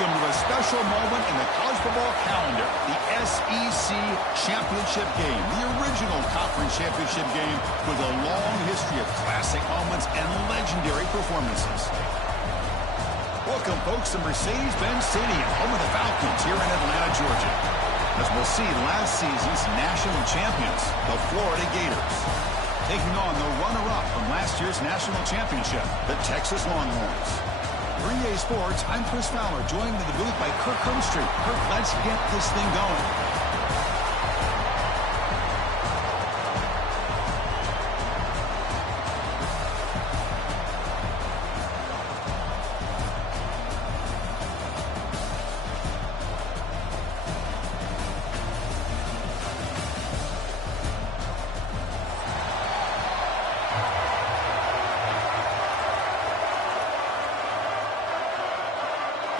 Welcome to a special moment in the college football calendar, the SEC Championship game, the original conference championship game with a long history of classic moments and legendary performances. Welcome, folks, to Mercedes-Benz Stadium, home of the Falcons here in Atlanta, Georgia. As we'll see last season's national champions, the Florida Gators, taking on the runner-up from last year's national championship, the Texas Longhorns. 3A Sports, I'm Chris Fowler, joined in the booth by Kirk Hermstreet. Kirk, let's get this thing going.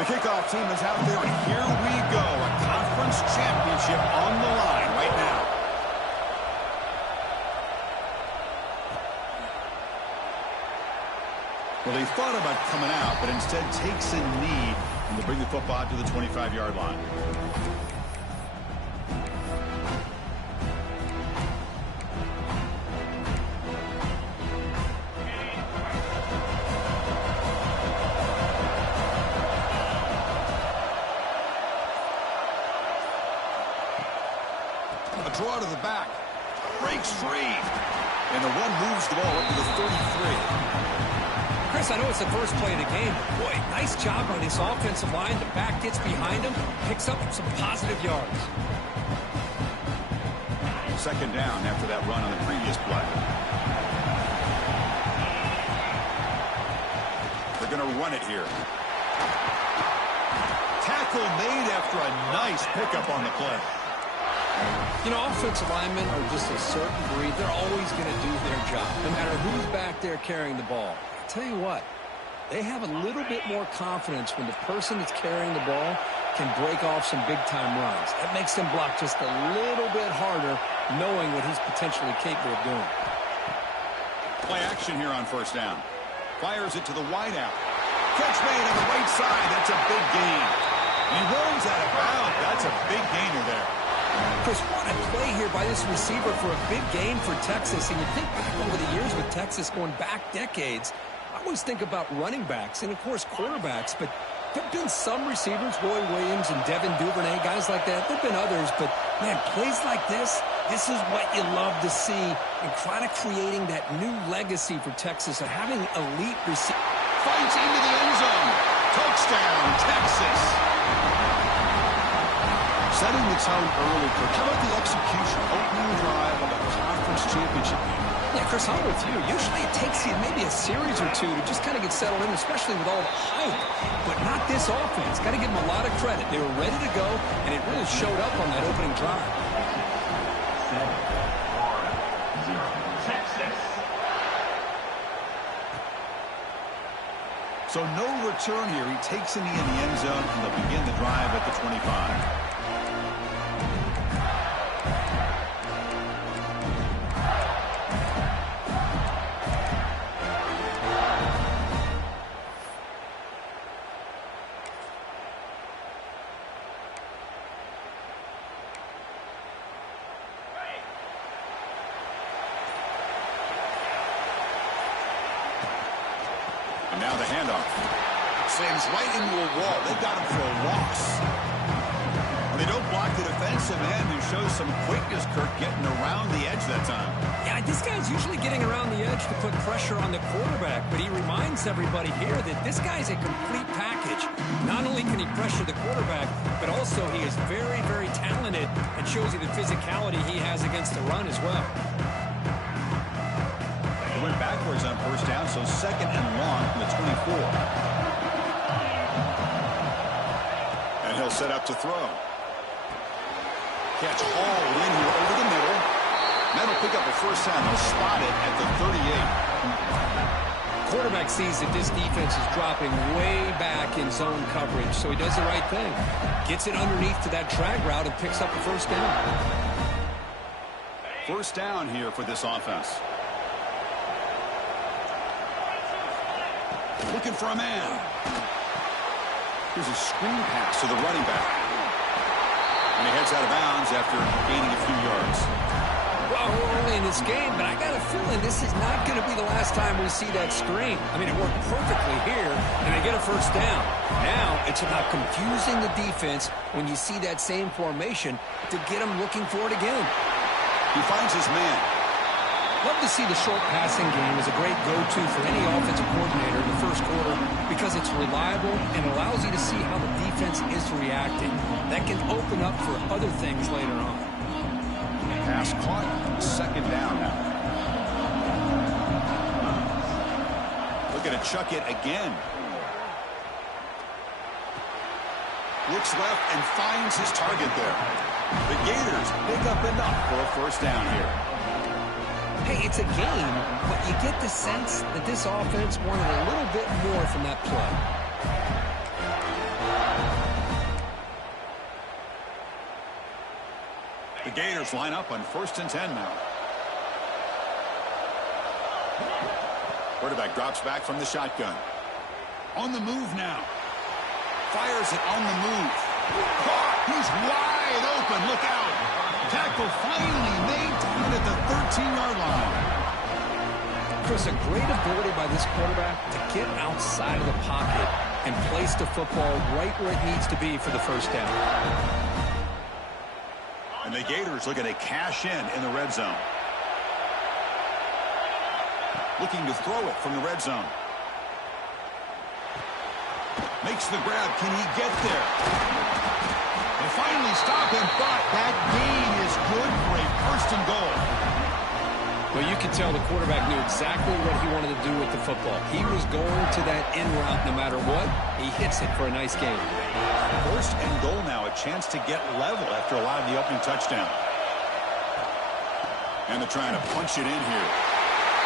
The kickoff team is out there, and here we go. A conference championship on the line right now. Well, he thought about coming out, but instead takes a knee and will bring the football to the 25-yard line. A draw to the back. Breaks free. And the one moves the ball up to the 33. Chris, I know it's the first play of the game, but boy, nice job on this offensive line. The back gets behind him, picks up some positive yards. Second down after that run on the previous play. They're going to run it here. Tackle made after a nice pickup on the play. You know, offensive linemen are just a certain breed. They're always going to do their job, no matter who's back there carrying the ball. I tell you what, they have a little bit more confidence when the person that's carrying the ball can break off some big-time runs. That makes them block just a little bit harder, knowing what he's potentially capable of doing. Play action here on first down. Fires it to the wideout. Catch made on the right side. That's a big gain. He rolls out of bounds. That's a big gainer there. Chris, what a play here by this receiver for a big gain for Texas. And you think back over the years with Texas going back decades, I always think about running backs and, of course, quarterbacks. But there have been some receivers, Roy Williams and Devin Duvernay, guys like that. There have been others. But, man, plays like this is what you love to see and kind of creating that new legacy for Texas of having elite receivers. Fights into the end zone. Touchdown, Texas. Setting the tone early. How about the execution? Opening drive of a conference championship game. Yeah, Chris, I'm with you. Usually it takes you maybe a series or two to just kind of get settled in, especially with all the hype. But not this offense. Got to give them a lot of credit. They were ready to go, and it really showed up on that opening drive. 7-4-0, Texas. So no return here. He takes a knee in the end zone, and they'll begin the drive at the 25. And now the handoff. Sends right into a wall. They've got him for a loss. Well, they don't block the defensive end and show some quickness, Kirk, getting around the edge that time. Yeah, this guy's usually getting around the edge to put pressure on the quarterback, but he reminds everybody here that this guy's a complete package. Not only can he pressure the quarterback, but also he is very, very talented and shows you the physicality he has against the run as well. Went backwards on first down, so second and long from the 24. And he'll set up to throw. Catch hauled in here over the middle. That'll pick up a first down. They'll spot it at the 38. Quarterback sees that this defense is dropping way back in zone coverage, so he does the right thing. Gets it underneath to that drag route and picks up a first down. First down here for this offense. Looking for a man. Here's a screen pass to the running back. And he heads out of bounds after gaining a few yards. Well, we're early in this game, but I got a feeling this is not going to be the last time we see that screen. I mean, it worked perfectly here, and they get a first down. Now it's about confusing the defense when you see that same formation to get them looking for it again. He finds his man. Love to see the short passing game as a great go-to for any offensive coordinator in the first quarter because it's reliable and allows you to see how the defense is reacting. That can open up for other things later on. Pass caught. Second down now. Looking to chuck it again. Looks left and finds his target there. The Gators pick up enough for a first down here. Hey, it's a game, but you get the sense that this offense wanted a little bit more from that play. The Gators line up on 1st and 10 now. Quarterback drops back from the shotgun. On the move now. Fires it on the move. He's wide open. Look out. Tackle finally made down at the 13-yard line. Chris, a great ability by this quarterback to get outside of the pocket and place the football right where it needs to be for the first down. And the Gators looking to cash in the red zone. Looking to throw it from the red zone. Makes the grab. Can he get there? They finally stop him, but that gain is good for a 1st and goal. Well, you can tell the quarterback knew exactly what he wanted to do with the football. He was going to that in route no matter what. He hits it for a nice gain. 1st and goal now, a chance to get level after allowing the opening touchdown. And they're trying to punch it in here.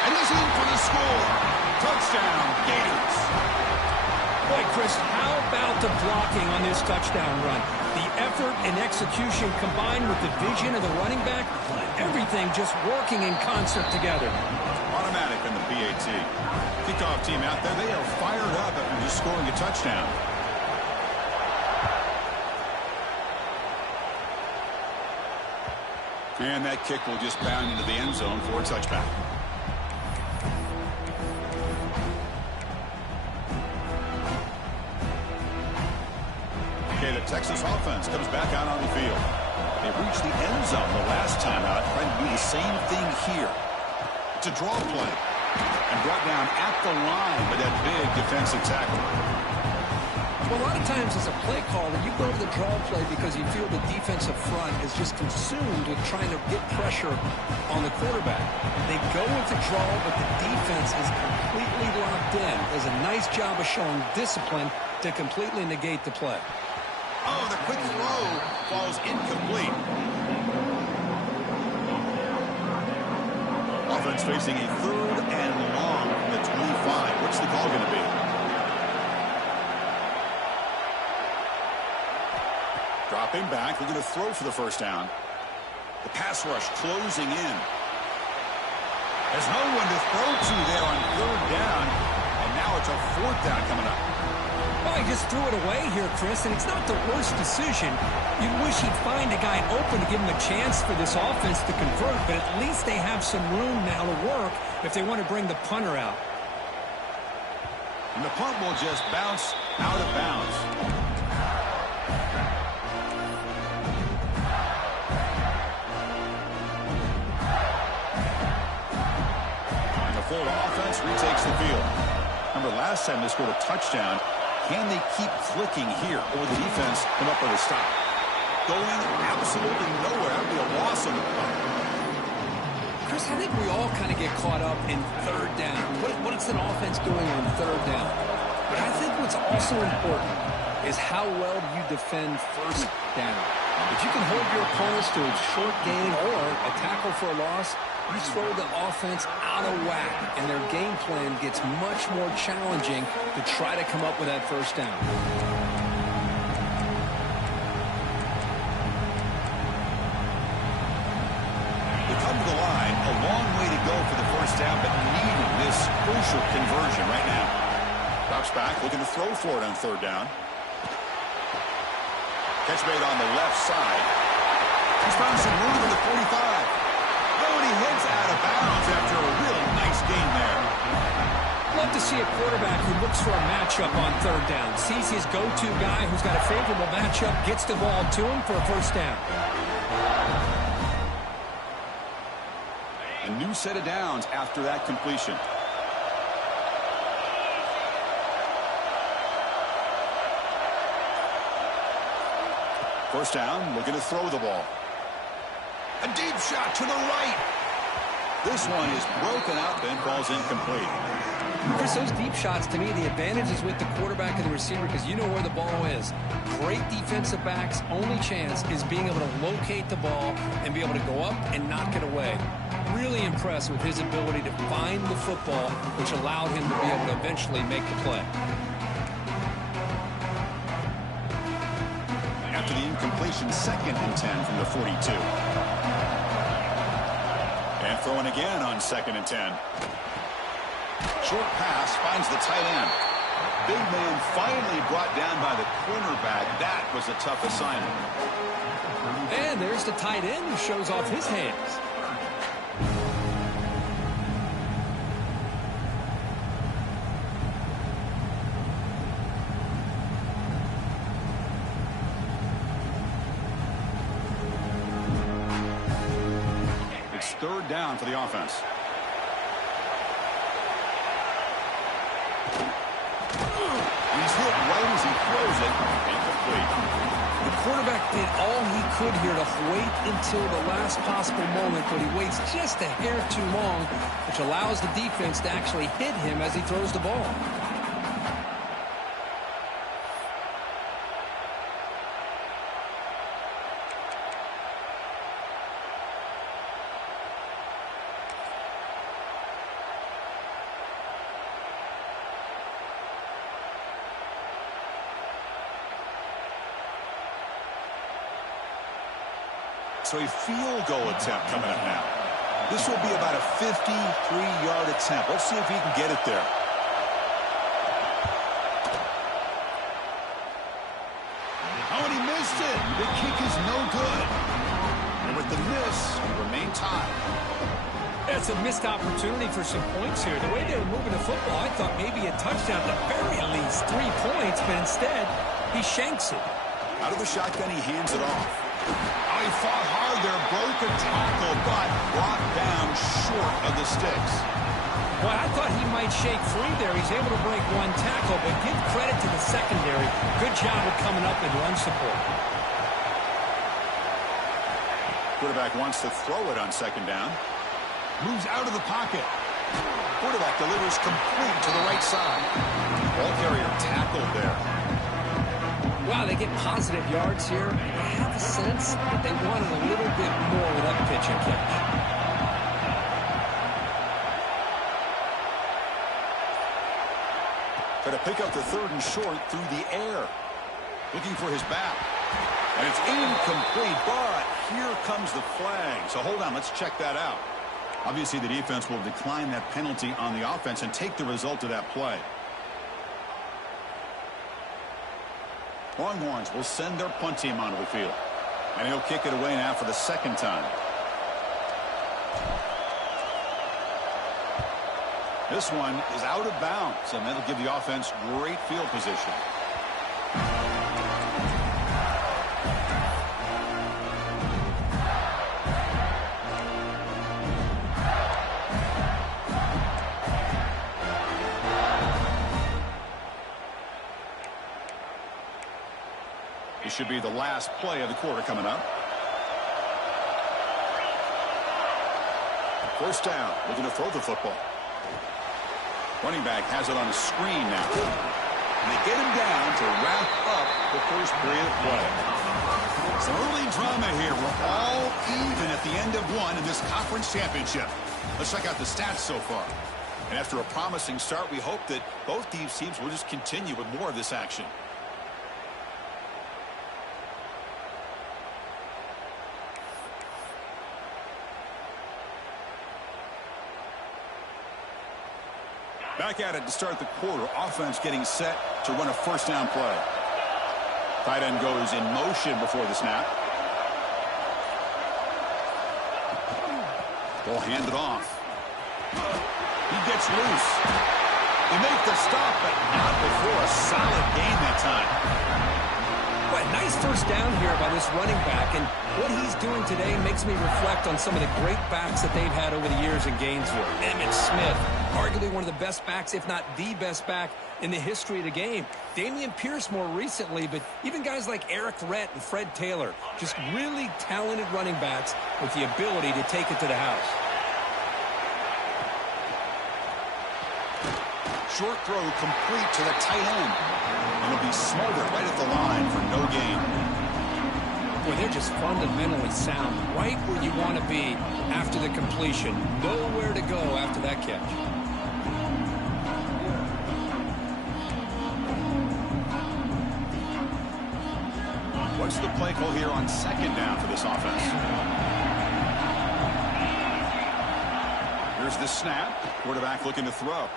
And he's in for the score. Touchdown, Gators. Boy, Chris, how about the blocking on this touchdown run? The effort and execution combined with the vision of the running back, everything just working in concert together. Automatic in the PAT. Kickoff team out there, they are fired up after just scoring a touchdown. And that kick will just bound into the end zone for a touchback. Okay, the Texas offense comes back out on the field. They reached the end zone the last time out, trying to do the same thing here. It's a draw play. And brought down at the line by that big defensive tackle. Well, a lot of times as a play caller, you go to the draw play because you feel the defensive front is just consumed with trying to get pressure on the quarterback. They go with the draw, but the defense is completely locked in. Does a nice job of showing discipline to completely negate the play. Oh, the quick throw falls incomplete. Offense facing a 3rd and long from the 25. What's the call going to be? Dropping back, looking to throw for the first down. The pass rush closing in. There's no one to throw to there on 3rd down, and now it's a 4th down coming up. Well, he just threw it away here, Chris, and it's not the worst decision. You wish he'd find a guy open to give him a chance for this offense to convert, but at least they have some room now to work if they want to bring the punter out. And the punt will just bounce out of bounds. And the Florida offense retakes the field. Remember, last time they scored a touchdown. Can they keep clicking here, or will the defense come up with a stop? Going absolutely nowhere. That would be a loss on the play. Chris, I think we all kind of get caught up in 3rd down. What is an offense doing on 3rd down? But I think what's also important is how well you defend 1st down. If you can hold your opponents to a short gain or a tackle for a loss, you throw the offense out of whack, and their game plan gets much more challenging to try to come up with that 1st down. They come to the line, a long way to go for the first down, but needing this crucial conversion right now. Drops back, looking to throw for it on 3rd down. Catch made on the left side. He's found some room in the 45. Oh, and he heads out of bounds after a really nice gain there. Love to see a quarterback who looks for a matchup on third down. Sees his go-to guy who's got a favorable matchup, gets the ball to him for a first down. A new set of downs after that completion. First down, looking to throw the ball. A deep shot to the right. This one is broken up and falls incomplete. Chris, those deep shots, to me, the advantage is with the quarterback and the receiver because you know where the ball is. Great defensive backs' only chance is being able to locate the ball and be able to go up and knock it away. Really impressed with his ability to find the football, which allowed him to be able to eventually make the play. After the incompletion, 2nd and 10 from the 42. And throwing again on 2nd and 10. Short pass finds the tight end. Big man finally brought down by the cornerback. That was a tough assignment. And there's the tight end who shows off his hands. It's 3rd down for the offense. He's hit right as he throws it. Incomplete. The quarterback did all he could here to wait until the last possible moment, but he waits just a hair too long, which allows the defense to actually hit him as he throws the ball. So a field goal attempt coming up now. This will be about a 53-yard attempt. Let's see if he can get it there. Oh, and he missed it. The kick is no good. And with the miss, we remain tied. It's a missed opportunity for some points here. The way they were moving the football, I thought maybe a touchdown, at the very least 3 points, but instead, he shanks it. Out of the shotgun, he hands it off. Oh, he fought hard there, broke a tackle, but brought down short of the sticks. Well, I thought he might shake free there. He's able to break 1 tackle, but give credit to the secondary. Good job of coming up and run support. Quarterback wants to throw it on 2nd down. Moves out of the pocket. Quarterback delivers complete to the right side. Ball carrier tackled there. Wow, they get positive yards here. I have a sense that they wanted a little bit more with that pitch and catch. Try to pick up the 3rd and short through the air. Looking for his back. And it's incomplete, but here comes the flag. So hold on, let's check that out. Obviously, the defense will decline that penalty on the offense and take the result of that play. Longhorns will send their punt team onto the field. And he'll kick it away now for the 2nd time. This one is out of bounds, and that'll give the offense great field position. This should be the last play of the quarter coming up. First down, looking to throw the football. Running back has it on a screen now. And they get him down to wrap up the first period of play. Some early drama here. We're all even at the end of 1 in this conference championship. Let's check out the stats so far. And after a promising start, we hope that both these teams will just continue with more of this action. Back at it to start the quarter. Offense getting set to run a first down play. Tight end goes in motion before the snap. Ball handed off. He gets loose. They make the stop, but not before a solid gain that time. But nice first down here by this running back, and what he's doing today makes me reflect on some of the great backs that they've had over the years in Gainesville. Emmitt Smith, arguably one of the best backs, if not the best back in the history of the game. Damian Pierce more recently, but even guys like Eric Rhett and Fred Taylor, just really talented running backs with the ability to take it to the house. Short throw complete to the tight end. And it'll be smothered right at the line for no gain. Boy, they're just fundamentally sound, right where you want to be after the completion. Nowhere to go after that catch. What's the play call here on second down for this offense? Here's the snap. Quarterback looking to throw.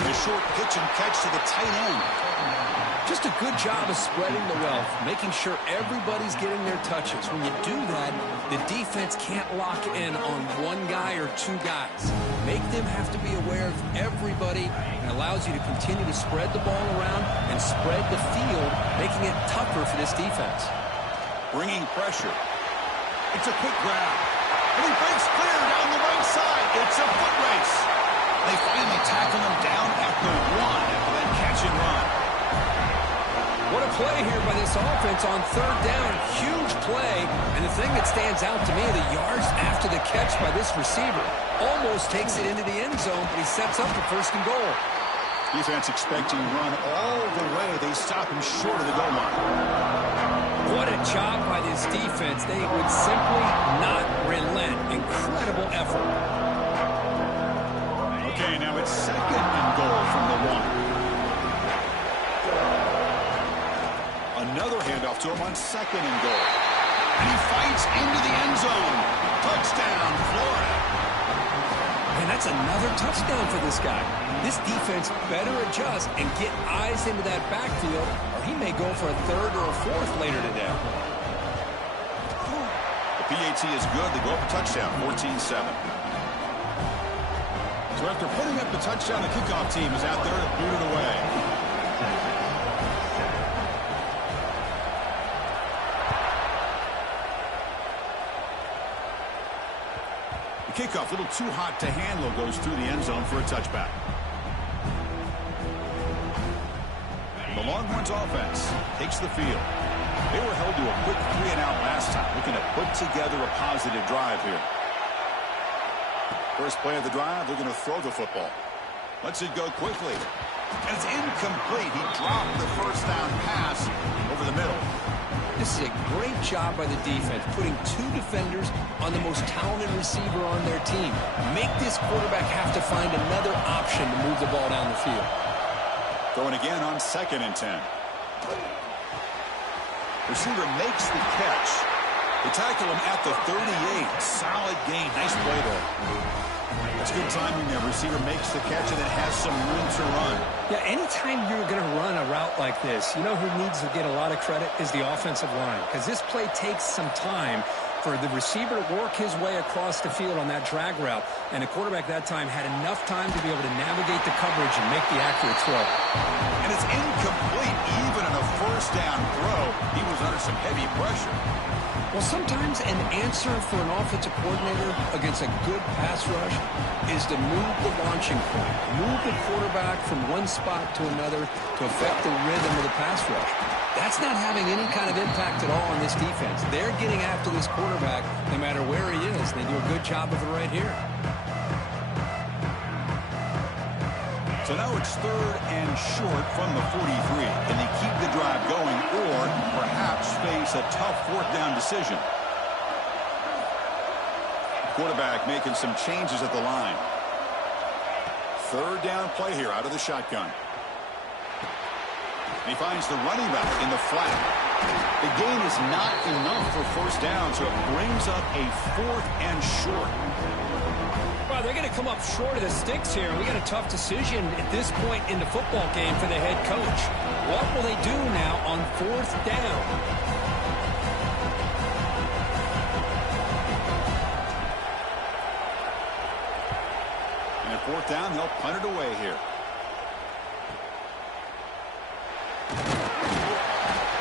A short pitch and catch to the tight end. Just a good job of spreading the wealth, making sure everybody's getting their touches. When you do that, the defense can't lock in on one guy or two guys. Make them have to be aware of everybody, and allows you to continue to spread the ball around and spread the field, making it tougher for this defense. Bringing pressure. It's a quick grab. And he breaks clear down the right side. It's a foot race. They finally tackle him down at the 1 after that catch and run. What a play here by this offense on third down. Huge play. And the thing that stands out to me, the yards after the catch by this receiver. Almost takes it into the end zone, but he sets up for first and goal. Defense expecting run all the way. They stop him short of the goal line. What a job by this defense. They would simply not relent. Incredible effort. Okay, now it's second and goal from the 1. Another handoff to him on second and goal. And he fights into the end zone. Touchdown, Florida. And that's another touchdown for this guy. This defense better adjust and get eyes into that backfield, or he may go for a third or a fourth later today. The PAT is good. They go up a touchdown, 14-7. So after putting up the touchdown, the kickoff team is out there to boot it away. The kickoff, a little too hot to handle, goes through the end zone for a touchback. The Longhorns offense takes the field. They were held to a quick 3-and-out last time, looking to put together a positive drive here. First play of the drive, they're going to throw the football. Lets it go quickly. And it's incomplete. He dropped the first down pass over the middle. This is a great job by the defense, putting two defenders on the most talented receiver on their team. Make this quarterback have to find another option to move the ball down the field. Throwing again on 2nd and 10. Receiver makes the catch. They tackle him at the 38. Solid gain. Nice play there. That's good timing there. Receiver makes the catch and then has some room to run. Yeah, anytime you're going to run a route like this, you know who needs to get a lot of credit is the offensive line. Because this play takes some time for the receiver to work his way across the field on that drag route. And the quarterback that time had enough time to be able to navigate the coverage and make the accurate throw. And it's incomplete. Even in a first down throw, he was under some heavy pressure. Well, sometimes an answer for an offensive coordinator against a good pass rush is to move the launching point, move the quarterback from one spot to another to affect the rhythm of the pass rush. That's not having any kind of impact at all on this defense. They're getting after this quarterback no matter where he is. They do a good job of it right here. So now it's 3rd and short from the 43. Can they keep the drive going or perhaps face a tough 4th down decision? Quarterback making some changes at the line. 3rd down play here out of the shotgun. And he finds the running back in the flat. The gain is not enough for first down, so it brings up a 4th and short. Well, Yeah, they're going to come up short of the sticks here. We got a tough decision at this point in the football game for the head coach. What will they do now on 4th down? And at 4th down, they'll punt it away here.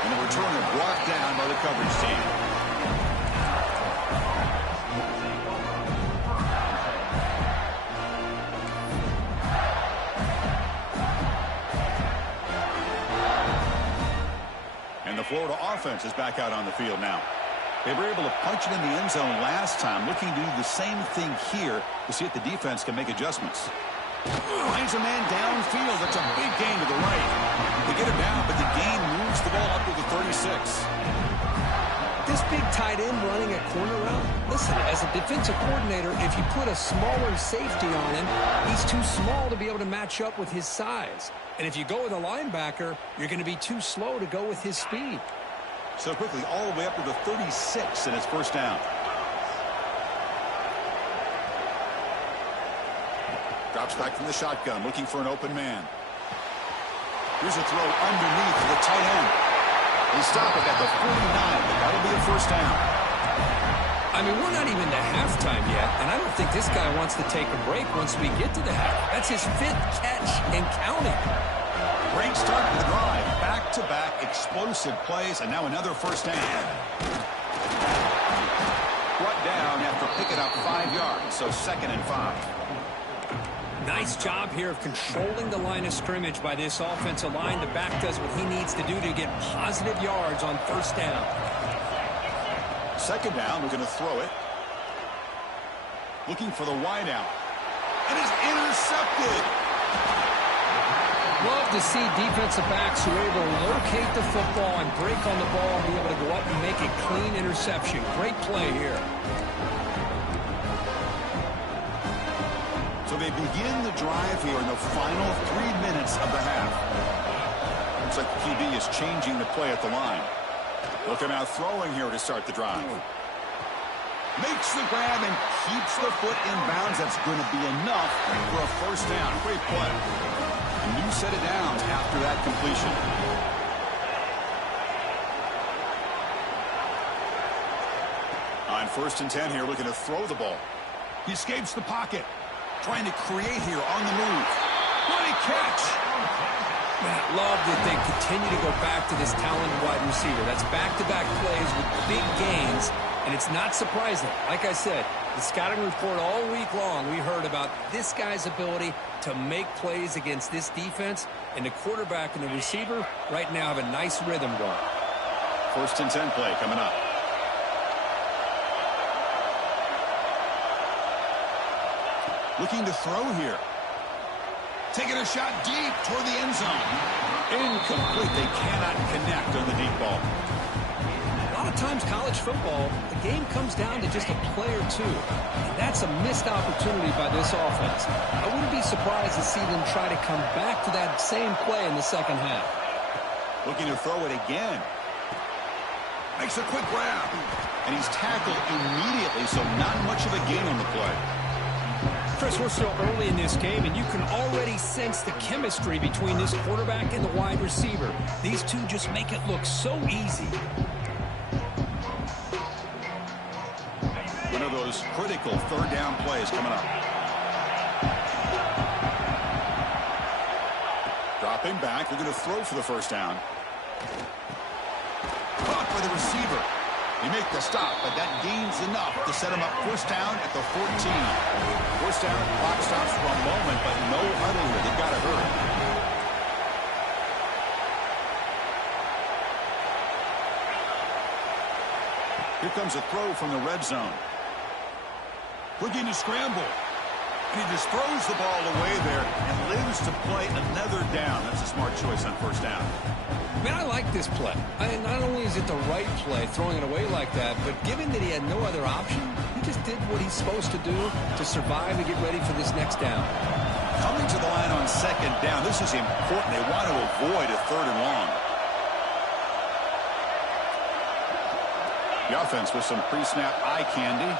And the returner brought down by the coverage team. And the Florida offense is back out on the field now. They were able to punch it in the end zone last time, looking to do the same thing here to see if the defense can make adjustments. Finds a man downfield. That's a big gain to the right. They get it down, but the gain moves the ball up to the 36. This big tight end running a corner route, listen, as a defensive coordinator, if you put a smaller safety on him, he's too small to be able to match up with his size. And if you go with a linebacker, you're going to be too slow to go with his speed. So quickly, all the way up to the 36, and it's 1st down. Drops back from the shotgun, looking for an open man. Here's a throw underneath to the tight end. They stop it at the 49, but that'll be a 1st down. I mean, we're not even to halftime yet, and I don't think this guy wants to take a break once we get to the half. That's his 5th catch and counting. Great start to the drive. Back-to-back explosive plays, and now another 1st down. Brought down after picking up 5 yards, so 2nd and 5. Nice job here of controlling the line of scrimmage by this offensive line. The back does what he needs to do to get positive yards on 1st down. 2nd down, we're going to throw it. Looking for the wideout. And it's intercepted. Love to see defensive backs who are able to locate the football and break on the ball and be able to go up and make a clean interception. Great play here. So they begin the drive here in the final 3 minutes of the half. Looks like the QB is changing the play at the line. Looking out throwing here to start the drive. Makes the grab and keeps the foot in bounds. That's going to be enough for a 1st down. Great play. A new set of downs after that completion. On 1st and 10 here, looking to throw the ball. He escapes the pocket. Trying to create here on the move. What a catch! Man, I love that they continue to go back to this talented wide receiver. That's back-to-back plays with big gains, and it's not surprising. Like I said, the scouting report all week long, we heard about this guy's ability to make plays against this defense, and the quarterback and the receiver right now have a nice rhythm going. 1st and 10 play coming up. Looking to throw here. Taking a shot deep toward the end zone. Incomplete. They cannot connect on the deep ball. A lot of times college football, the game comes down to just a play or two. And that's a missed opportunity by this offense. I wouldn't be surprised to see them try to come back to that same play in the 2nd half. Looking to throw it again. Makes a quick grab. And he's tackled immediately, so not much of a gain on the play. Chris, we're still early in this game, and you can already sense the chemistry between this quarterback and the wide receiver. These two just make it look so easy. One of those critical 3rd down plays coming up. Dropping back, we're going to throw for the 1st down. Caught by the receiver. You make the stop, but that gains enough to set him up 1st down at the 14. 1st down, clock stops for a moment, but no huddle here. They've got to hurry. Here comes a throw from the red zone. Looking to scramble. And he just throws the ball away there and lives to play another down. That's a smart choice on 1st down. Man, I like this play. Not only is it the right play, throwing it away like that, but given that he had no other option, he just did what he's supposed to do to survive and get ready for this next down. Coming to the line on 2nd down, this is important. They want to avoid a 3rd and long. The offense with some pre-snap eye candy.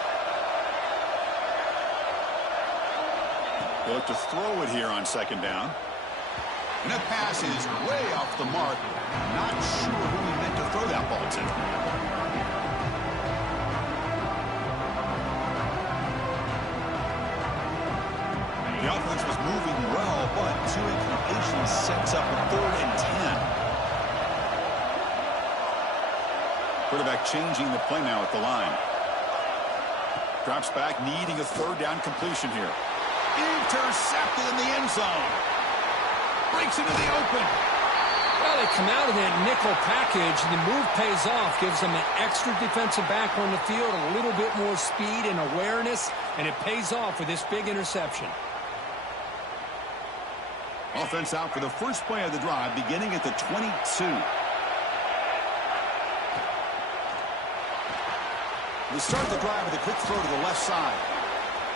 They look to throw it here on second down. And that pass is way off the mark. Not sure who he meant to throw that ball to. The offense was moving well, but two incompletions sets up a 3rd and 10. Quarterback changing the play now at the line. Drops back, needing a 3rd down completion here. Intercepted in the end zone. Breaks into the open. Well, they come out of that nickel package, and the move pays off. Gives them an extra defensive back on the field, a little bit more speed and awareness, and it pays off with this big interception. Offense out for the first play of the drive, beginning at the 22. They start the drive with a quick throw to the left side.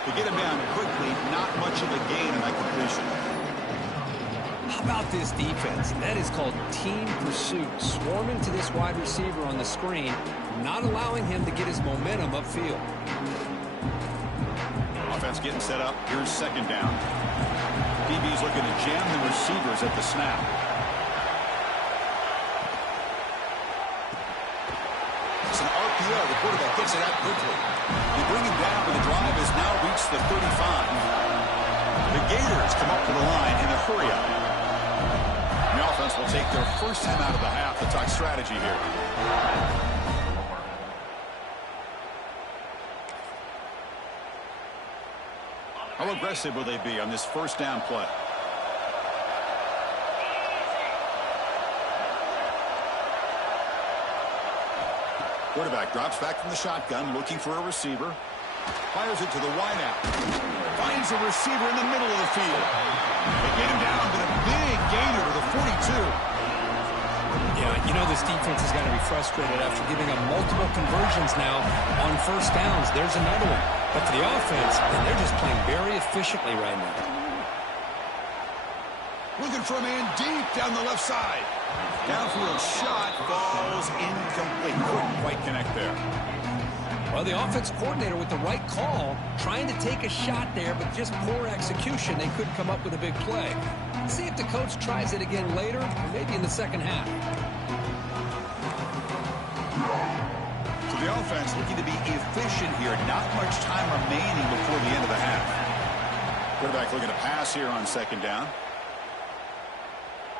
To get him down quickly, not much of a gain in that completion. How about this defense? That is called team pursuit. Swarming to this wide receiver on the screen, not allowing him to get his momentum upfield. Offense getting set up. Here's second down. DB's looking to jam the receivers at the snap. It's an RPO. The quarterback gets it out quickly. They bring him down, but the drive has now reached the 35. The Gators come up to the line in a hurry-up. The offense will take their first time out of the half to talk strategy here. How aggressive will they be on this first down play? Quarterback drops back from the shotgun, looking for a receiver. Fires it to the wideout. Finds a receiver in the middle of the field. They get him down, but a big gainer to the 42. Yeah, you know this defense has got to be frustrated after giving up multiple conversions now on first downs. There's another one. But for the offense, they're just playing very efficiently right now. Looking for a man deep down the left side. Downfield shot falls incomplete. Couldn't quite connect there. Well, the offense coordinator with the right call, trying to take a shot there, but just poor execution. They couldn't come up with a big play. Let's see if the coach tries it again later, or maybe in the second half. So the offense looking to be efficient here. Not much time remaining before the end of the half. Quarterback looking to pass here on second down.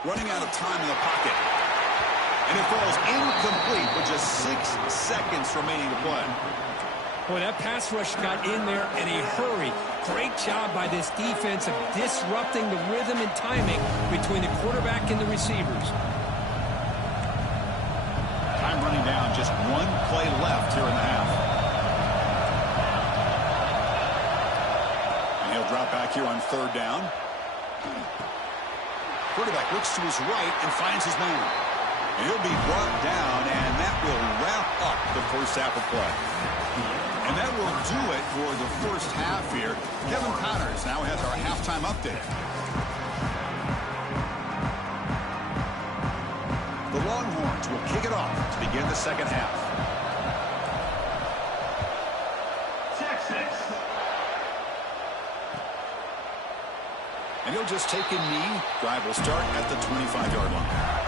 Running out of time in the pocket. And it falls incomplete with just 6 seconds remaining to play. Boy, that pass rush got in there in a hurry. Great job by this defense of disrupting the rhythm and timing between the quarterback and the receivers. Time running down, just 1 play left here in the half. And he'll drop back here on third down. Quarterback looks to his right and finds his man. And he'll be brought down, and that will wrap up the first half of play. And that will do it for the first half here. Kevin Connors now has our halftime update. The Longhorns will kick it off to begin the second half. Texas. And he'll just take a knee. Drive will start at the 25-yard line.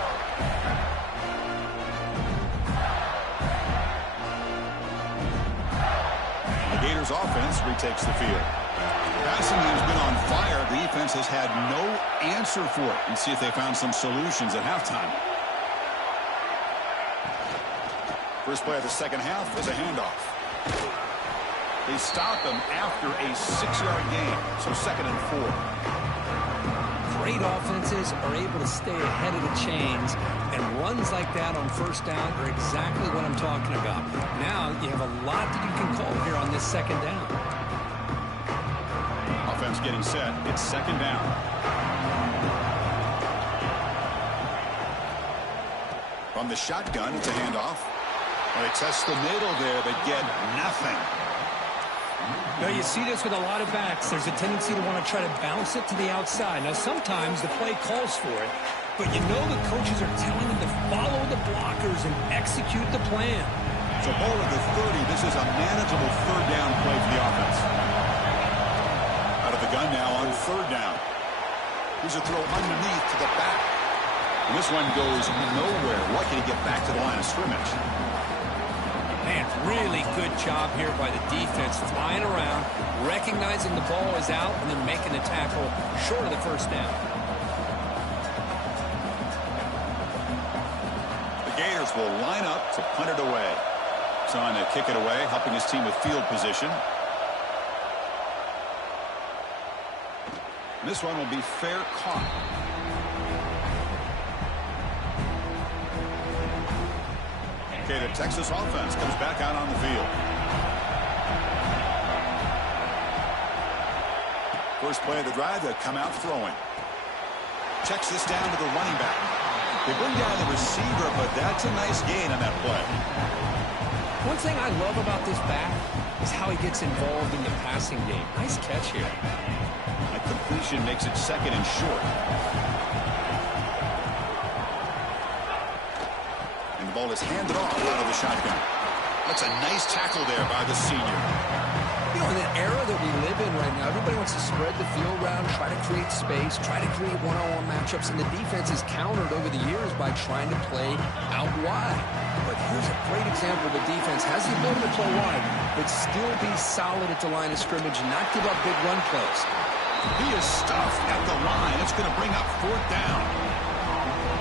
Gators offense retakes the field. Passing game's been on fire. The defense has had no answer for it. And see if they found some solutions at halftime. First play of the second half is a handoff. They stop him after a 6-yard gain. So 2nd and 4. Great offenses are able to stay ahead of the chains, and runs like that on first down are exactly what I'm talking about. Now you have a lot that you can call here on this second down. Offense getting set. It's second down. From the shotgun, it's a handoff. Well, they test the middle there, but get nothing. Now, you see this with a lot of backs. There's a tendency to want to try to bounce it to the outside. Now, sometimes the play calls for it, but you know the coaches are telling them to follow the blockers and execute the plan. So ball at the 30. This is a manageable third down play for the offense. Out of the gun now on third down. Here's a throw underneath to the back. And this one goes nowhere. Lucky to get back to the line of scrimmage. Man, really good job here by the defense, flying around, recognizing the ball is out, and then making the tackle short of the first down. The Gators will line up to punt it away. It's on to kick it away, helping his team with field position. And this one will be fair caught. Okay, the Texas offense comes back out on the field. First play of the drive, they'll come out throwing. Checks this down to the running back. They bring down the receiver, but that's a nice gain on that play. One thing I love about this back is how he gets involved in the passing game. Nice catch here. A completion makes it second and short. And the ball is handed off out of the shotgun. That's a nice tackle there by the senior. You know, in the era that we live in right now, everybody wants to spread the field around, try to create space, try to create one-on-one matchups, and the defense is countered over the years by trying to play out wide. But here's a great example. The defense has the ability to play wide, but still be solid at the line of scrimmage and not give up big run plays. He is stuffed at the line. It's going to bring up fourth down.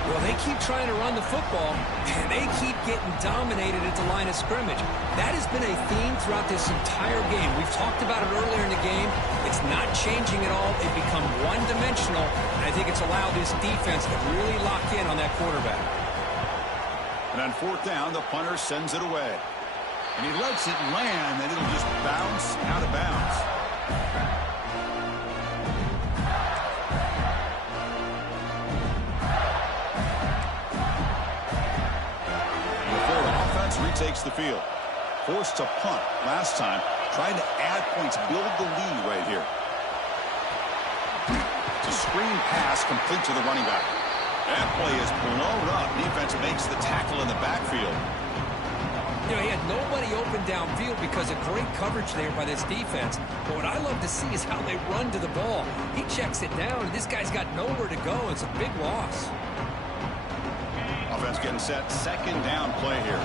Well, they keep trying to run the football, and they keep getting dominated at the line of scrimmage. That has been a theme throughout this entire game. We've talked about it earlier in the game. It's not changing at all. They've become one-dimensional, and I think it's allowed this defense to really lock in on that quarterback. And on fourth down, the punter sends it away. And he lets it land, and it'll just bounce out of bounds. Retakes the field. Forced to punt last time. Trying to add points, build the lead right here. It's a screen pass complete to the running back. That play is blown up. Defense makes the tackle in the backfield. You know, he had nobody open downfield because of great coverage there by this defense. But what I love to see is how they run to the ball. He checks it down, and this guy's got nowhere to go. It's a big loss. Offense getting set. Second down play here.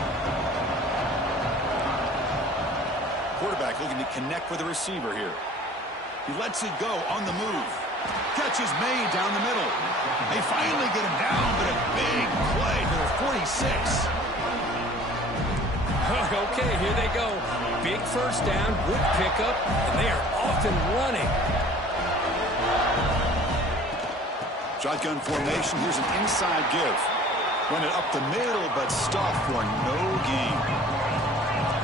Quarterback looking to connect with the receiver here. He lets it go on the move. Catch is made down the middle. They finally get him down, but a big play for the 46. Okay, here they go. Big first down, good pickup, and they are off and running. Shotgun formation. Here's an inside give. Run it up the middle, but stuffed for no gain.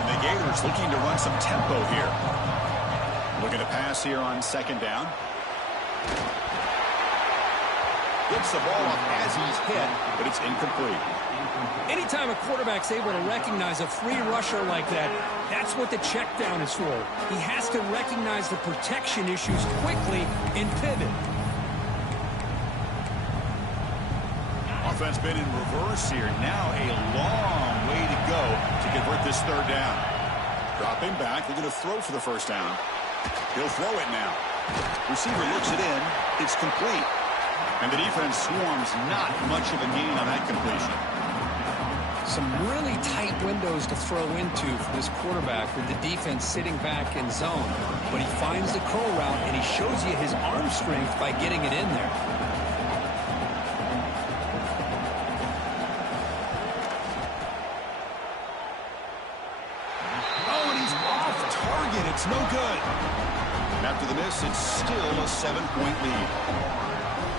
And the Gators looking to run some tempo here. Looking to pass here on second down. Gets the ball off as he's hit, but it's incomplete. Anytime a quarterback's able to recognize a free rusher like that, that's what the check down is for. He has to recognize the protection issues quickly and pivot. Offense been in reverse here. Now a long way to go to convert this third down. Dropping back. They're going to throw for the first down. He'll throw it now. Receiver looks it in. It's complete. And the defense swarms. Not much of a gain on that completion. Some really tight windows to throw into for this quarterback with the defense sitting back in zone. But he finds the curl route, and he shows you his arm strength by getting it in there. It's no good. After the miss, it's still a 7-point lead.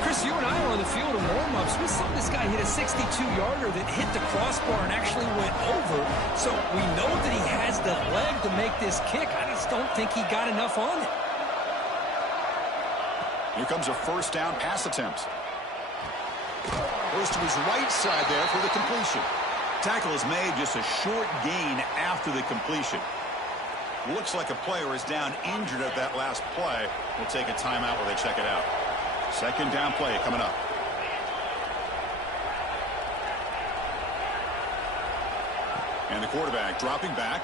Chris, you and I were on the field in warm-ups. We saw this guy hit a 62-yarder that hit the crossbar and actually went over. So we know that he has the leg to make this kick. I just don't think he got enough on it. Here comes a first down pass attempt. Goes to his right side there for the completion. Tackle is made, just a short gain after the completion. Looks like a player is down injured at that last play. We'll take a timeout while they check it out. Second down play coming up. And the quarterback dropping back.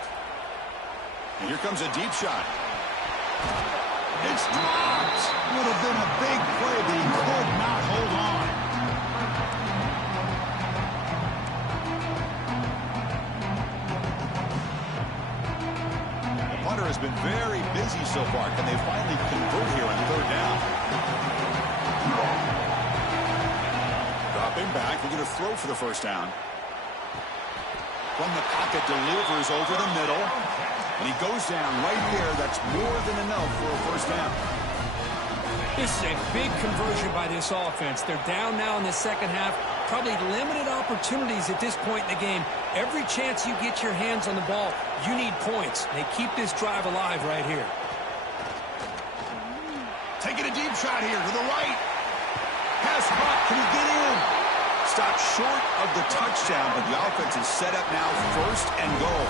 And here comes a deep shot. It's dropped. Would have been a big play, but he could not hold on. The punter has been very busy so far. Can they finally convert here on third down? Dropping back, looking to throw for the first down. From the pocket, delivers over the middle. And he goes down right there. That's more than enough for a first down. This is a big conversion by this offense. They're down now in the second half. Probably limited opportunities at this point in the game. Every chance you get your hands on the ball, you need points. They keep this drive alive right here. Taking a deep shot here to the right. Pass caught. Can he get in? Stopped short of the touchdown, but the offense is set up now, first and goal.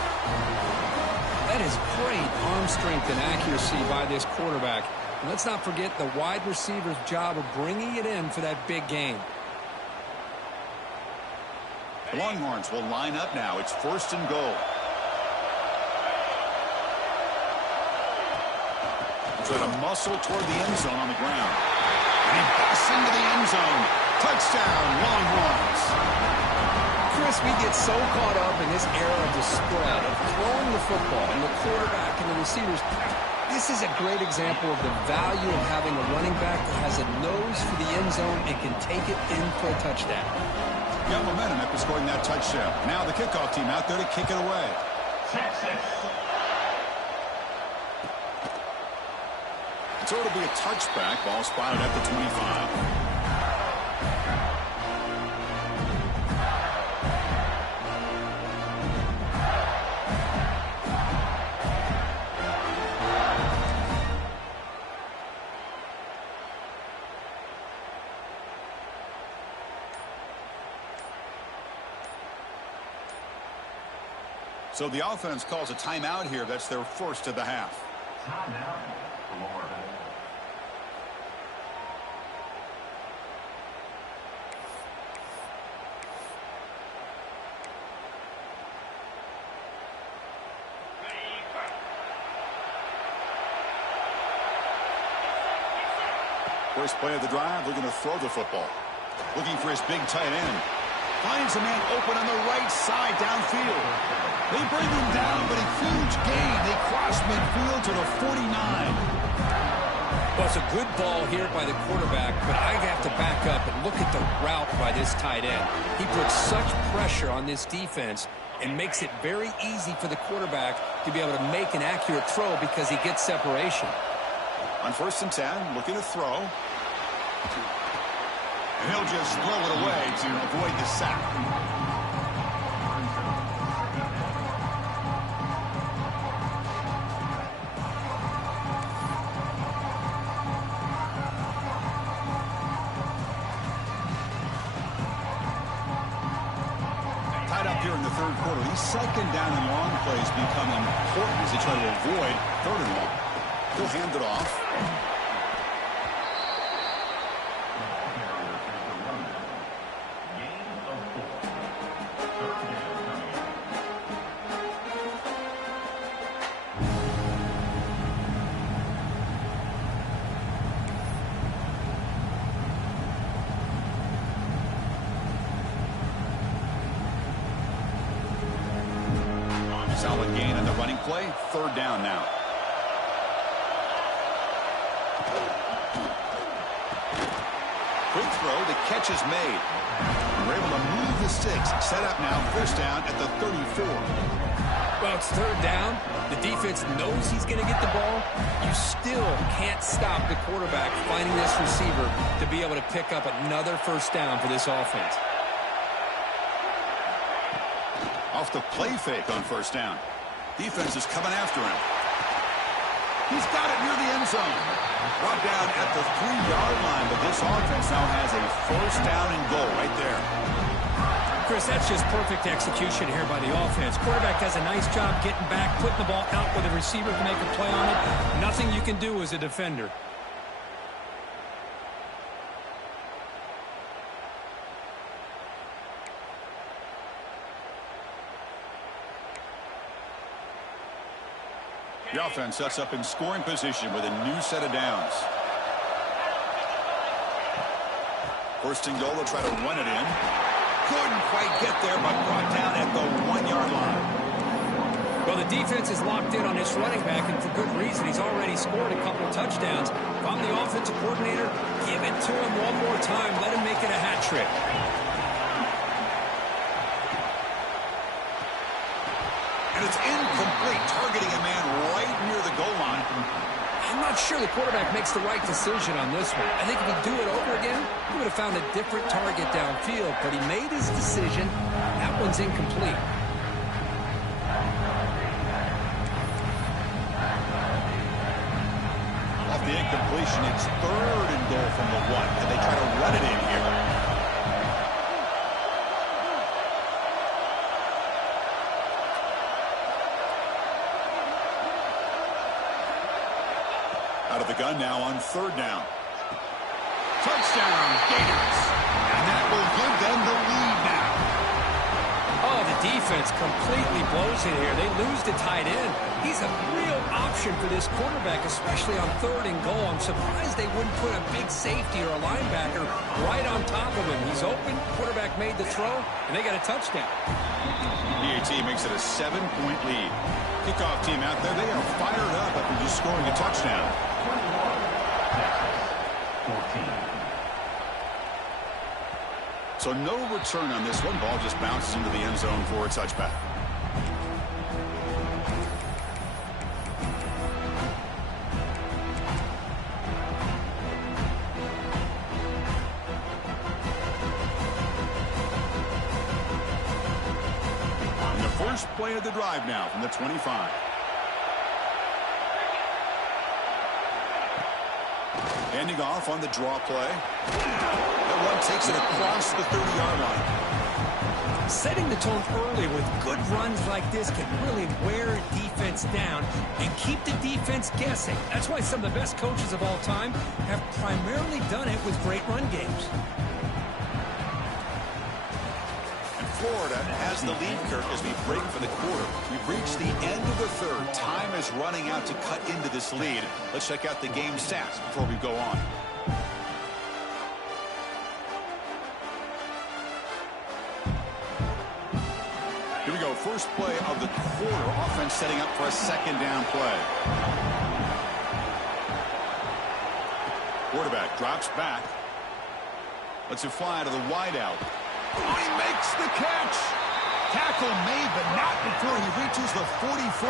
That is great arm strength and accuracy by this quarterback. And let's not forget the wide receiver's job of bringing it in for that big game. The Longhorns will line up now. It's first and goal. So to muscle toward the end zone on the ground. And he busts into the end zone. Touchdown, Longhorns. Chris, we get so caught up in this era of the spread, of throwing the football, and the quarterback and the receivers. This is a great example of the value of having a running back that has a nose for the end zone and can take it in for a touchdown. Got momentum after scoring that touchdown. Now the kickoff team out there to kick it away. Texas. So it'll be a touchback. Ball spotted at the 25. So the offense calls a timeout here. That's their first of the half. Timeout. Florida. First play of the drive, looking to throw the football. Looking for his big tight end. Finds a man open on the right side downfield. They bring him down, but a huge gain. They cross midfield to the 49. Well, it's a good ball here by the quarterback, but I have to back up and look at the route by this tight end. He puts such pressure on this defense and makes it very easy for the quarterback to be able to make an accurate throw because he gets separation. On first and 10, looking to throw. And he'll just throw it away to avoid the sack. Tied up here in the third quarter. These second down and long plays become important as they try to avoid third and long. He'll hand it off. Solid gain on the running play. Third down now. Quick throw. The catch is made. We're able to move the sticks. Set up now. First down at the 34. Well, it's third down. The defense knows he's going to get the ball. You still can't stop the quarterback finding this receiver to be able to pick up another first down for this offense. Off the play fake on first down. Defense is coming after him. He's got it near the end zone. Brought down at the 3-yard line, but this offense now has a first down and goal right there. Chris, that's just perfect execution here by the offense. Quarterback does a nice job getting back, putting the ball out where the receiver can make a play on it. Nothing you can do as a defender. The offense sets up in scoring position with a new set of downs. First and goal, they'll try to run it in. Couldn't quite get there, but brought down at the 1-yard line. Well, the defense is locked in on this running back, and for good reason. He's already scored a couple of touchdowns. If I'm the offensive coordinator, give it to him one more time. Let him make it a hat trick. And it's incomplete, targeting a man right near the goal line. I'm not sure the quarterback makes the right decision on this one. I think if he'd do it over again, he would have found a different target downfield, but he made his decision. That one's incomplete. Off the incompletion, it's 3rd and goal from the 1. And they try to run it in here. Out of the gun now on 3rd down. Touchdown, Gators. And that will give them the lead now. Oh, the defense completely blows it here. They lose the tight end. He's a real option for this quarterback, especially on 3rd and goal. I'm surprised they wouldn't put a big safety or a linebacker right on top of him. He's open, quarterback made the throw, and they got a touchdown. PAT makes it a 7-point lead. Kickoff team out there, they are fired up after just scoring a touchdown. 14. So no return on this one. Ball just bounces into the end zone for a touchback. And the first play of the drive now from the 25. Handing off on the draw play. That one takes it across the 30-yard line. Setting the tone early with good runs like this can really wear a defense down and keep the defense guessing. That's why some of the best coaches of all time have primarily done it with great run games. Florida has the lead, Kirk, as we break for the quarter. We've reached the end of the 3rd. Time is running out to cut into this lead. Let's check out the game stats before we go on. Here we go. First play of the quarter. Offense setting up for a 2nd down play. Quarterback drops back. Lets it fly to the wideout. Oh, he makes the catch. Tackle made, but not before he reaches the 44.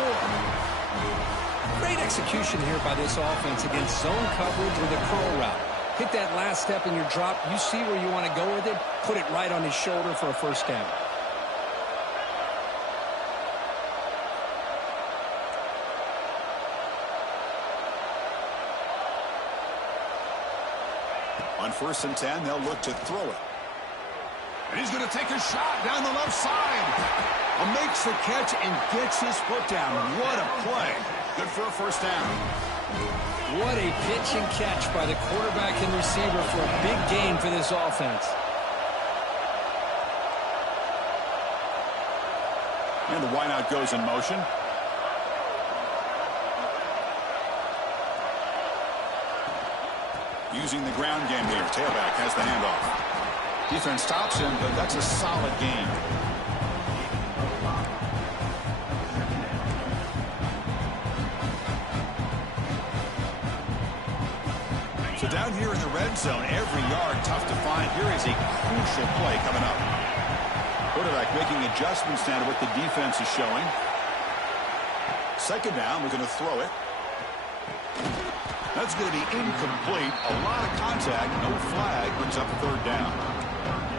Great execution here by this offense against zone coverage with a curl route. Hit that last step in your drop. You see where you want to go with it. Put it right on his shoulder for a 1st down. On 1st and 10, they'll look to throw it. And he's going to take a shot down the left side. Makes the catch and gets his foot down. What a play. Good for a 1st down. What a pitch and catch by the quarterback and receiver for a big gain for this offense. And the wideout goes in motion. Using the ground game here. Tailback has the handoff. Defense stops him, but that's a solid gain. So down here in the red zone, every yard tough to find. Here is a crucial play coming up. Quarterback making adjustments now to what the defense is showing. 2nd down, we're going to throw it. That's going to be incomplete. A lot of contact, no flag, brings up 3rd down.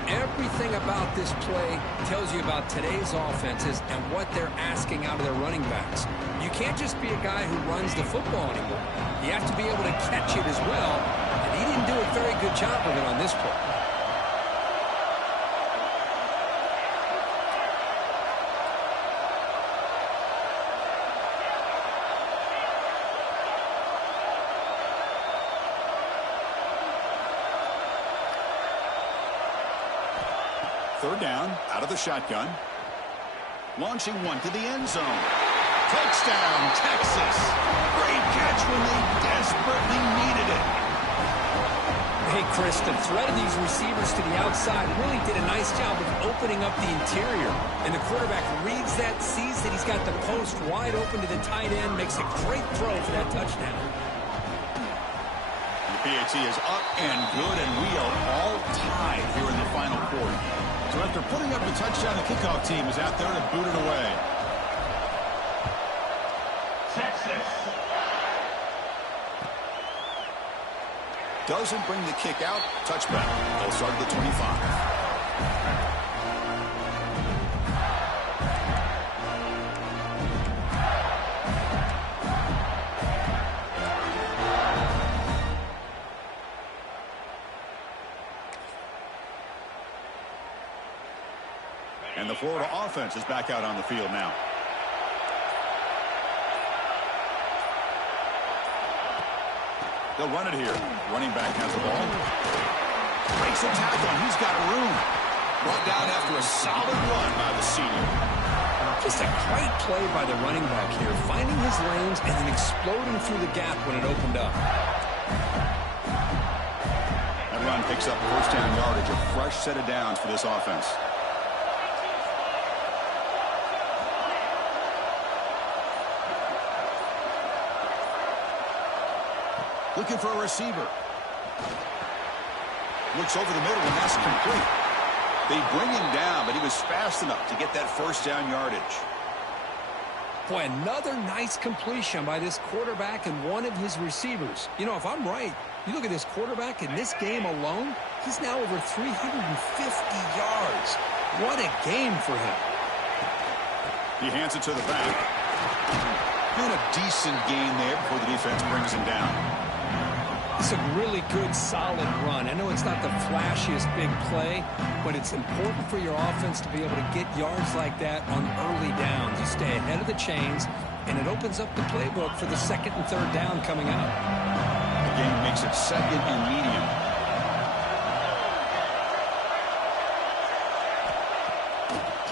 Everything about this play tells you about today's offenses and what they're asking out of their running backs. You can't just be a guy who runs the football anymore. You have to be able to catch it as well, and he didn't do a very good job of it on this play. Third down, out of the shotgun. Launching one to the end zone. Touchdown, Texas. Great catch when they desperately needed it. Hey, Chris, the threat of these receivers to the outside really did a nice job of opening up the interior. And the quarterback reads that, sees that he's got the post wide open to the tight end, makes a great throw for that touchdown. The PAT is up and good, and we are all tied here in the final quarter. So after putting up a touchdown, the kickoff team is out there to boot it away. Texas. Doesn't bring the kick out. Touchback. They'll start at the 25. And the Florida offense is back out on the field now. They'll run it here. Running back has the ball. Breaks a tackle, and he's got room. Brought down after a solid run by the senior. Just a great play by the running back here, finding his lanes and then exploding through the gap when it opened up. That run picks up first down yardage, a fresh set of downs for this offense. Looking for a receiver. Looks over the middle, and that's complete. They bring him down, but he was fast enough to get that first down yardage. Boy, another nice completion by this quarterback and one of his receivers. You know, if I'm right, you look at this quarterback in this game alone, he's now over 350 yards. What a game for him. He hands it to the back. And a decent gain there before the defense brings him down. It's a really good, solid run. I know it's not the flashiest big play, but it's important for your offense to be able to get yards like that on early downs. You stay ahead of the chains, and it opens up the playbook for the second and third down coming out. The game makes it second and medium.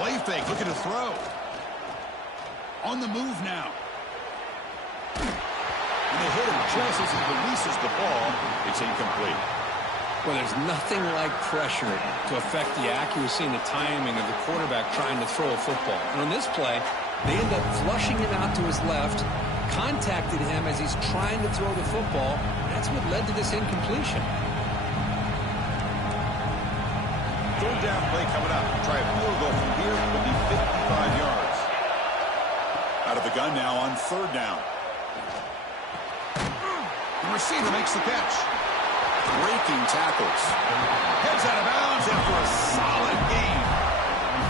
Play fake, looking to throw. On the move now. And they hit him just as he releases the ball. It's incomplete. Well, there's nothing like pressure to affect the accuracy and the timing of the quarterback trying to throw a football. And on this play, they end up flushing him out to his left, contacted him as he's trying to throw the football. That's what led to this incompletion. Third down play coming up. Try a field goal from here. It will be 55 yards. Out of the gun now on third down. The receiver makes the catch. Breaking tackles. Heads out of bounds after a solid game.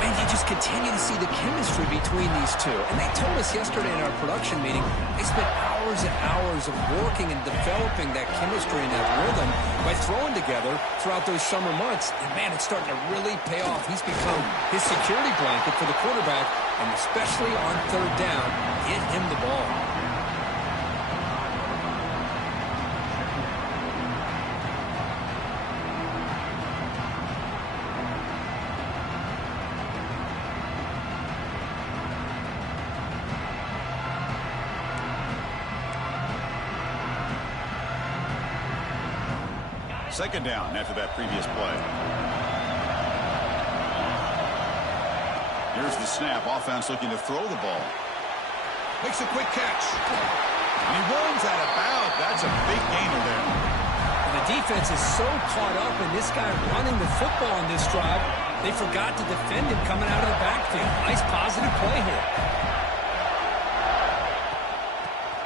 And you just continue to see the chemistry between these two. And they told us yesterday in our production meeting, they spent hours and hours of working and developing that chemistry and that rhythm by throwing together throughout those summer months. And, man, it's starting to really pay off. He's become his security blanket for the quarterback, and especially on third down, get him the ball. Second down after that previous play. Here's the snap. Offense looking to throw the ball. Makes a quick catch. And he runs out of bounds. That's a big gainer there. And the defense is so caught up in this guy running the football on this drive, they forgot to defend him coming out of the backfield. Nice positive play here.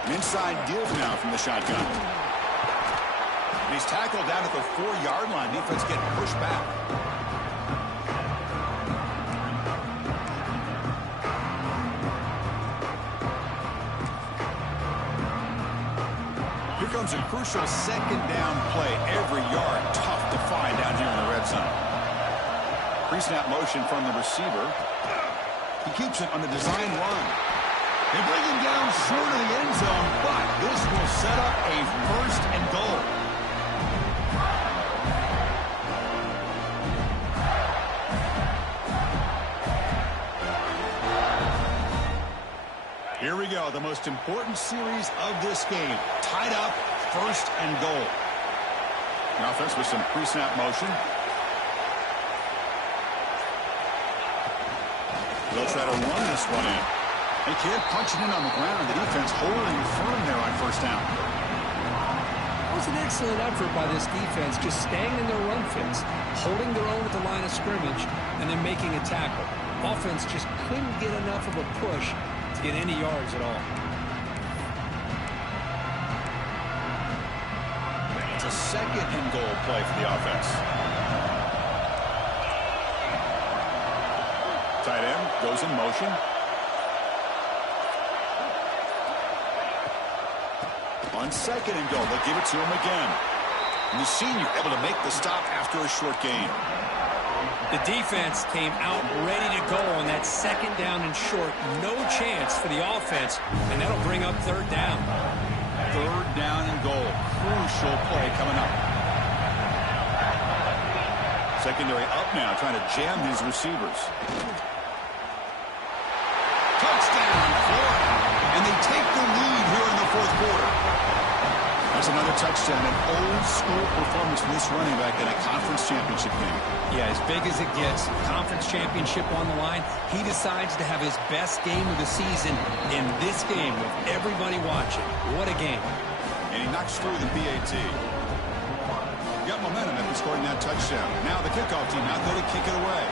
An inside deal now from the shotgun. And he's tackled down at the 4-yard line. Defense getting pushed back. Here comes a crucial second down play. Every yard tough to find down here in the red zone. Pre-snap motion from the receiver. He keeps it on the design run. They bring him down short of the end zone, but this will set up a first and goal. Here we go. the most important series of this game. Tied up, 1st and goal. The offense with some pre-snap motion. They'll try to run this one in. They can't punch it in on the ground. The defense holding firm there on 1st down. It was an excellent effort by this defense, just staying in their run fits, holding their own at the line of scrimmage, and then making a tackle. Offense just couldn't get enough of a push to get any yards at all. It's a 2nd and goal play for the offense. Tight end goes in motion. On 2nd and goal, they'll give it to him again. And the senior able to make the stop after a short gain. The defense came out ready to go on that 2nd down and short. No chance for the offense, and that'll bring up 3rd down. 3rd down and goal. Crucial play coming up. Secondary up now, trying to jam these receivers. Touchdown, Florida. And they take the lead here in the 4th quarter. That's another touchdown, an old-school performance from this running back in a conference championship game. Yeah, as big as it gets, conference championship on the line, he decides to have his best game of the season in this game with everybody watching. What a game. And he knocks through the PAT. Got momentum after scoring that touchdown. Now the kickoff team out there to kick it away.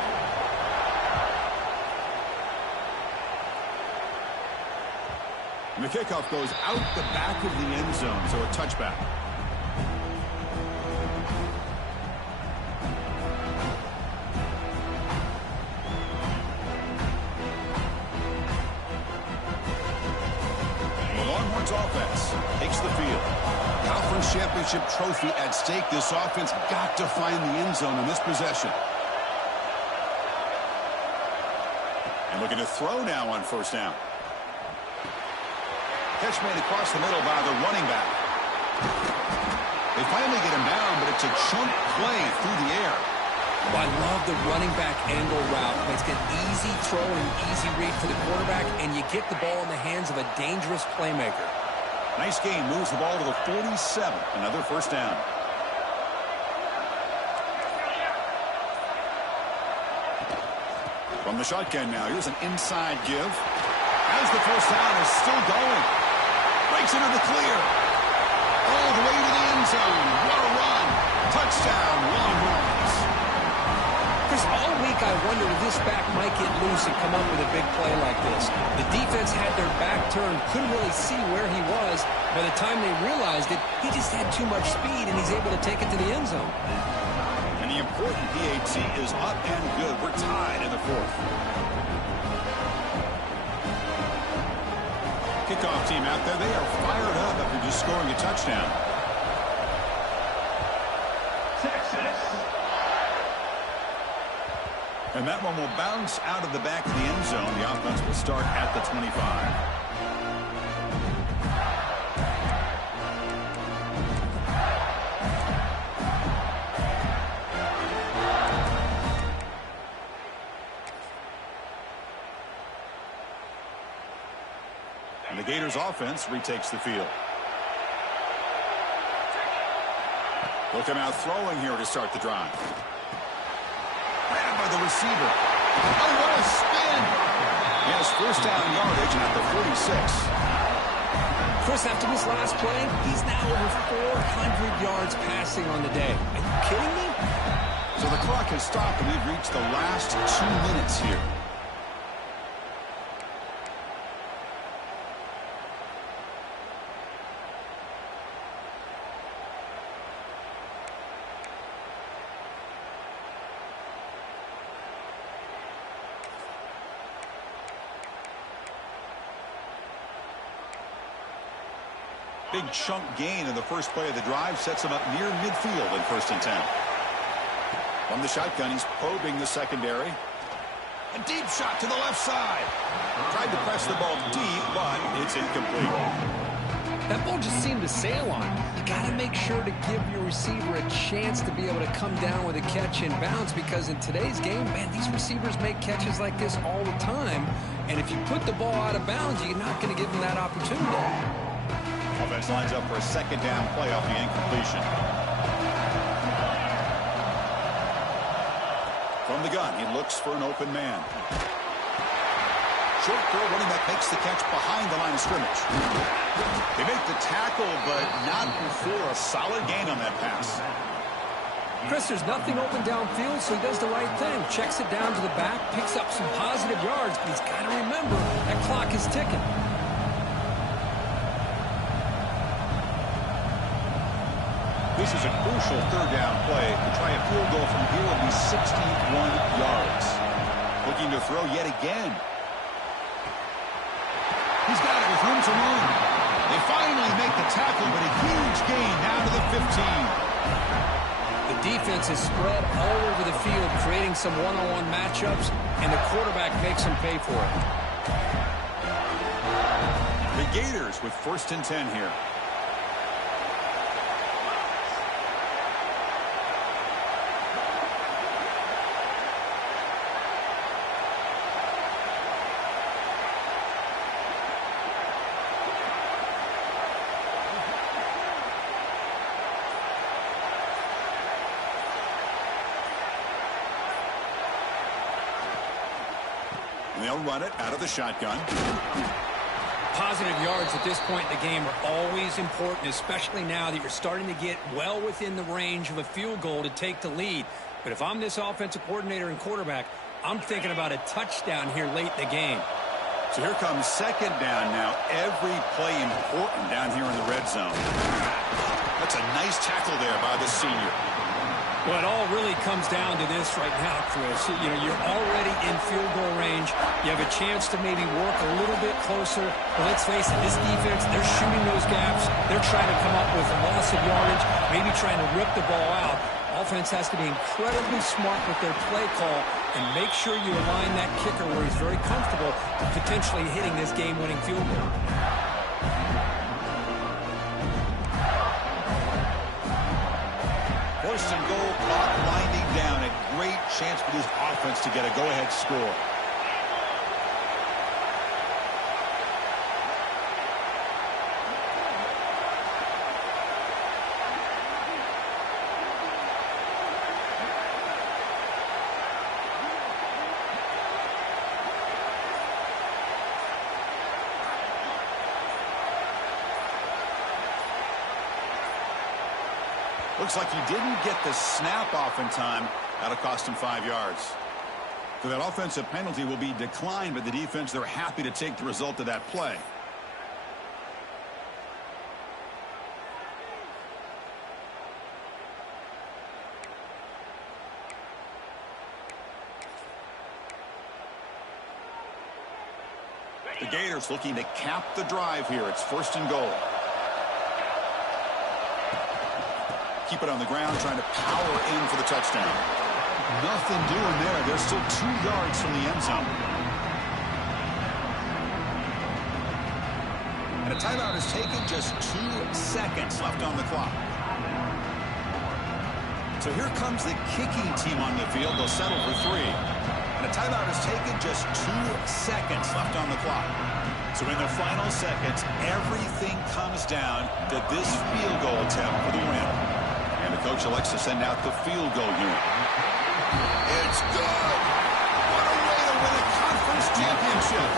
And the kickoff goes out the back of the end zone, so a touchback. The Longhorns offense takes the field. Conference championship trophy at stake. This offense got to find the end zone in this possession. And looking to throw now on 1st down. Catch made across the middle by the running back. They finally get him down, but it's a chunk play through the air. Well, I love the running back angle route. It's an easy throw and easy read for the quarterback, and you get the ball in the hands of a dangerous playmaker. Nice game. Moves the ball to the 47. Another 1st down. From the shotgun now. Here's an inside give. As the 1st down is still going. Breaks into the clear. All the way to the end zone. What a run. Touchdown, Longhorns. Chris, all week I wondered if this back might get loose and come up with a big play like this. The defense had their back turned, couldn't really see where he was. By the time they realized it, he just had too much speed, and he's able to take it to the end zone. And the important PAT is up and good. We're tied in the 4th. Kickoff team out there, they are fired up after just scoring a touchdown. Texas. And that one will bounce out of the back of the end zone. The offense will start at the 25. And the Gators offense retakes the field. They'll come out throwing here to start the drive. Grabbed by the receiver. Oh, what a spin! He has 1st down yardage at the 46. Chris, after this last play, he's now over 400 yards passing on the day. Are you kidding me? So the clock has stopped, and we've reached the last 2 minutes here. Big chunk gain in the first play of the drive sets him up near midfield in 1st and 10. From the shotgun, he's probing the secondary. A deep shot to the left side. Tried to press the ball deep, but it's incomplete. That ball just seemed to sail on. You got to make sure to give your receiver a chance to be able to come down with a catch and bounce, because in today's game, man, these receivers make catches like this all the time. And if you put the ball out of bounds, you're not going to give them that opportunity. Offense lines up for a second down play off the incompletion. From the gun, he looks for an open man. Short throw, running back makes the catch behind the line of scrimmage. They make the tackle, but not before a solid gain on that pass. Chris, there's nothing open downfield, so he does the right thing. Checks it down to the back, picks up some positive yards, but he's got to remember that clock is ticking. This is a crucial third down play. To try a field goal from here will be 61 yards. Looking to throw yet again. He's got it with room to run. They finally make the tackle, but a huge gain down to the 15. The defense is spread all over the field, creating some one-on-one matchups, and the quarterback makes them pay for it. The Gators with 1st and 10 here. And they'll run it out of the shotgun. Positive yards at this point in the game are always important, especially now that you're starting to get well within the range of a field goal to take the lead. But if I'm this offensive coordinator and quarterback, I'm thinking about a touchdown here late in the game. So here comes second down now. Every play important down here in the red zone. That's a nice tackle there by the senior. Well, it all really comes down to this right now, Chris. You know, you're already in field goal range. You have a chance to maybe work a little bit closer. But let's face it, this defense, they're shooting those gaps. They're trying to come up with a loss of yardage, maybe trying to rip the ball out. Offense has to be incredibly smart with their play call and make sure you align that kicker where he's very comfortable potentially hitting this game-winning field goal. First and goal, clock winding down. A great chance for this offense to get a go-ahead score. Looks like he didn't get the snap off in time. That'll cost him 5 yards. So that offensive penalty will be declined, but the defense, they're happy to take the result of that play. The Gators looking to cap the drive here. It's 1st and goal. Keep it on the ground, trying to power in for the touchdown. Nothing doing there. They're still 2 yards from the end zone. And a timeout is taken, just 2 seconds left on the clock. So here comes the kicking team on the field. They'll settle for 3. And a timeout is taken, just 2 seconds left on the clock. So in the final seconds, everything comes down to this field goal attempt for the win. And the coach elects to send out the field goal unit. It's good! What a way to win a conference championship!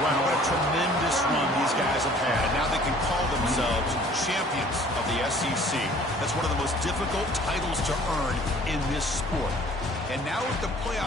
Wow, what a tremendous run these guys have had. Now they can call themselves champions of the SEC. That's one of the most difficult titles to earn in this sport. And now with the playoff